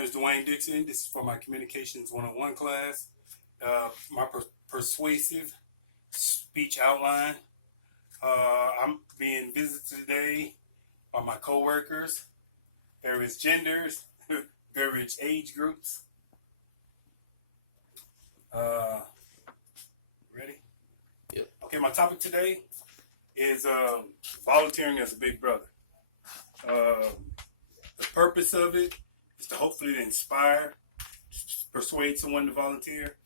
name is Dwayne Dixon. This is for my Communications 101 class. My persuasive speech outline. I'm being visited today by my coworkers, various genders, various age groups. Ready? Yep. Okay, my topic today is volunteering as a big brother. The purpose of it is to hopefully inspire, persuade someone to volunteer.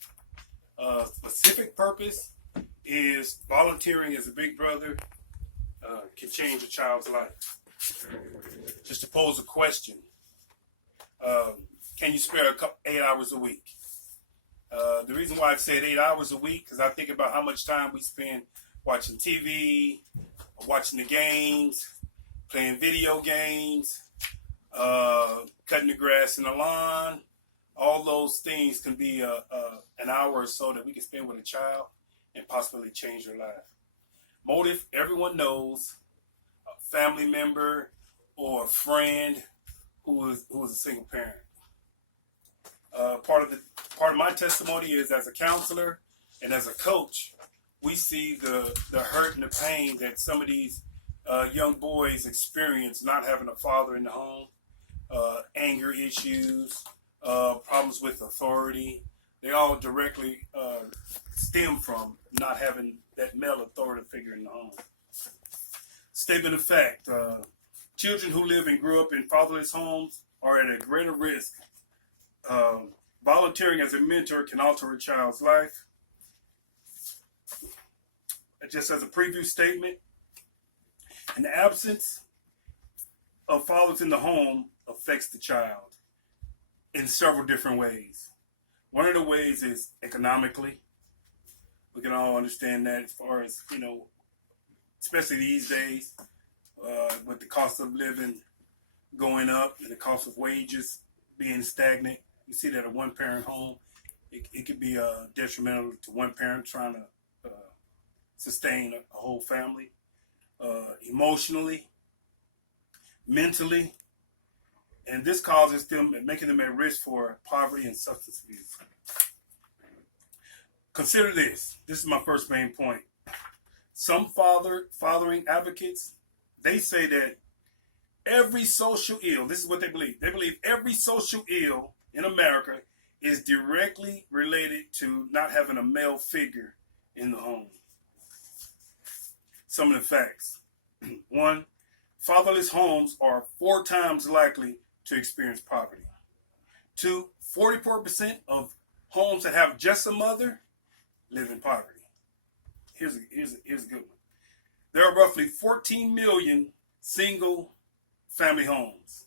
Specific purpose is volunteering as a big brother can change a child's life. Just to pose a question, can you spare 8 hours a week? The reason why I've said 8 hours a week, because I think about how much time we spend watching TV, watching the games, playing video games, cutting the grass in the lawn. All those things can be an hour or so that we can spend with a child and possibly change their life. Motive, everyone knows, a family member or a friend who is a single parent. Part of my testimony is, as a counselor and as a coach, we see the hurt and the pain that some of these young boys experience not having a father in the home, anger issues, problems with authority. They all directly stem from not having that male authority figure in the home. Statement of fact, children who live and grew up in fatherless homes are at a greater risk. Volunteering as a mentor can alter a child's life. Just as a preview statement, an absence of fathers in the home affects the child in several different ways. One of the ways is economically. We can all understand that, as far as, especially these days, with the cost of living going up and the cost of wages being stagnant. You see that a one-parent home, it could be detrimental to one parent trying to sustain a whole family, emotionally, mentally, and this causes them, making them at risk for poverty and substance abuse. Consider this. This is my first main point. Some fathering advocates, they say that every social ill, this is what they believe. They believe every social ill in America is directly related to not having a male figure in the home. Some of the facts. 1, fatherless homes are 4 times likely to experience poverty. 2, 44% of homes that have just a mother live in poverty. Here's a good one. There are roughly 14 million single family homes.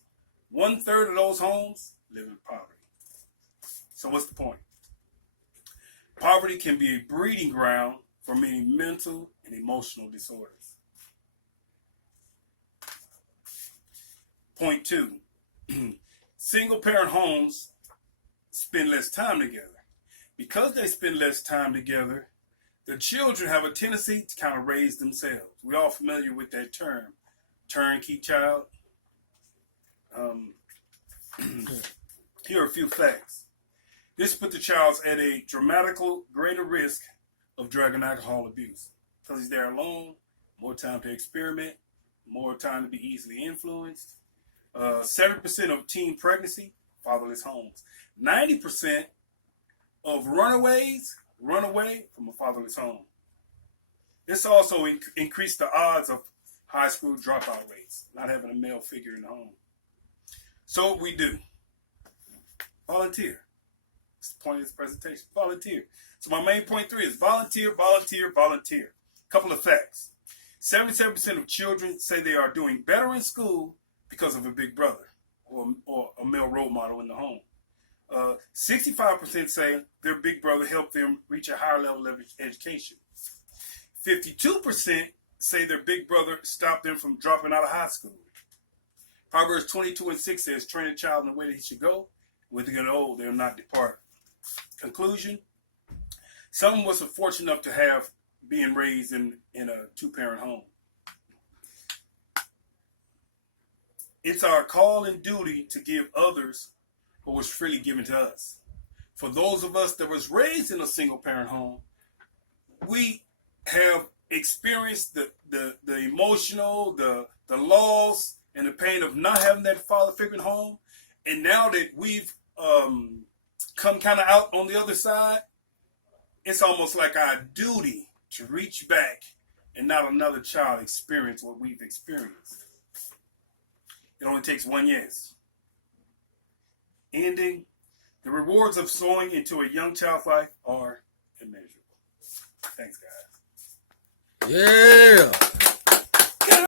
1/3 of those homes live in poverty. So what's the point? Poverty can be a breeding ground for many mental and emotional disorders. Point 2, single parent homes spend less time together. Because they spend less time together, the children have a tendency to kind of raise themselves. We're all familiar with that term, turnkey child. Here are a few facts. This puts the child at a dramatically greater risk of drug and alcohol abuse. Because he's there alone, more time to experiment, more time to be easily influenced. 7% of teen pregnancy, fatherless homes. 90% of runaways run away from a fatherless home. This also increased the odds of high school dropout rates, not having a male figure in the home. So what we do, volunteer. That's the point of this presentation, volunteer. So my main point 3 is volunteer, volunteer, volunteer. Couple of facts. 77% of children say they are doing better in school because of a big brother or a male role model in the home. 65% say their big brother helped them reach a higher level of education. 52% say their big brother stopped them from dropping out of high school. Proverbs 22:6 says, train a child in the way that he should go. When they get old, they'll not depart. Conclusion, some of us are fortunate enough to have being raised in a 2-parent home. It's our call and duty to give others but was freely given to us. For those of us that was raised in a single parent home, we have experienced the emotional, the loss, and the pain of not having that father figure at home. And now that we've come kind of out on the other side, it's almost like our duty to reach back and not another child experience what we've experienced. It only takes one yes. Ending, the rewards of sowing into a young child's life are immeasurable. Thanks, guys. Yeah.